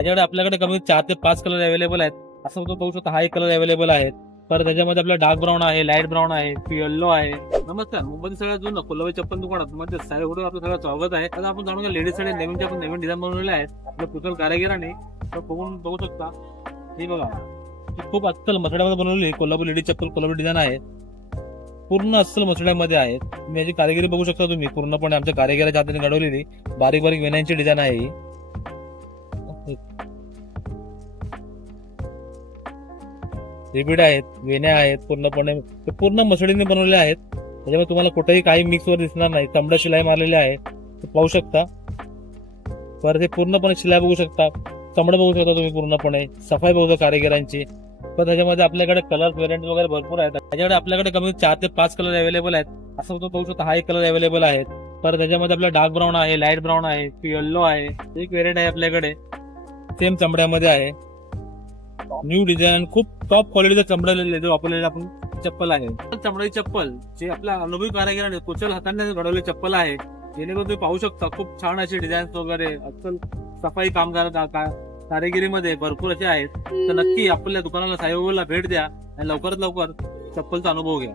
त्याच्याकडे आपल्याकडे कमी चार ते पाच कलर अवेलेबल आहेत. असं तो बघू शकता हा एक कलर अवेलेबल आहे तर त्याच्यामध्ये आपला डार्क ब्राऊन आहे लाइट ब्राऊन आहे येल्लो आहे. नमस्कार मुंबई सगळ्या जुनं कोल्हावी चप्पल दुकानात मध्ये सारे फोटो आपलं सगळं स्वागत आहे. आता आपण जाणून लेडीजसाठी नवीन आपण नवीन डिझाईन बनवलेले आहेत. आपल्या कुशल कारागिराने तर बघून बघू शकता. हे बघा खूप अस्सल मसड्यामध्ये बनवलेली कोल्हापूर लेडीज चप्पल कोल्हापूर डिझाईन आहे. पूर्ण अस्सल मसड्यामध्ये आहे. मी याची कारागिरी बघू शकता तुम्ही. पूर्णपणे आमच्या कारागिराच्या हाताने घडवलेली बारीक बारीक वेण्यांची डिझाईन आहे ही. रिबीड आहेत वेण्या आहेत पूर्णपणे ते पूर्ण मसडीने बनवले आहेत. त्याच्यामुळे तुम्हाला कुठेही काही मिक्स वर दिसणार नाही. चमडा शिलाई मारलेली आहे. पाहू शकता. परत हे पूर्णपणे शिलाई बघू शकता. चमडं बघू शकता तुम्ही पूर्णपणे. सफाई बघू शकता कारागिरांची. पण त्याच्यामध्ये आपल्याकडे कलर व्हेरियंट वगैरे भरपूर आहेत. त्याच्याकडे आपल्याकडे कमी चार ते पाच कलर अवेलेबल आहेत. असं तो बघू शकता हा एक कलर अवेलेबल आहे. पर त्याच्यामध्ये आपला डार्क ब्राऊन आहे लाइट ब्राऊन आहे येल्लो आहे. एक व्हेरियंट आहे आपल्याकडे. सेम चमड्यामध्ये आहे. न्यू डिझाईन खूप टॉप क्वालिटीचा चमडा लेदर वापरलेला आपण चप्पल आहे. चमडाची चप्पल जे आपल्या अनुभवी कारागिराने कुशल हाताने घडवलेली चप्पल आहे जेणेकरून तुम्ही पाहू शकता खूप छान असे डिझाईन्स वगैरे अस्सल सफाई कामगार का- कारागिरीमध्ये भरपूर असे आहेत. तर नक्की आपल्या दुकानाला साईबाबाला भेट द्या आणि लवकरात लवकर चप्पलचा अनुभव घ्या.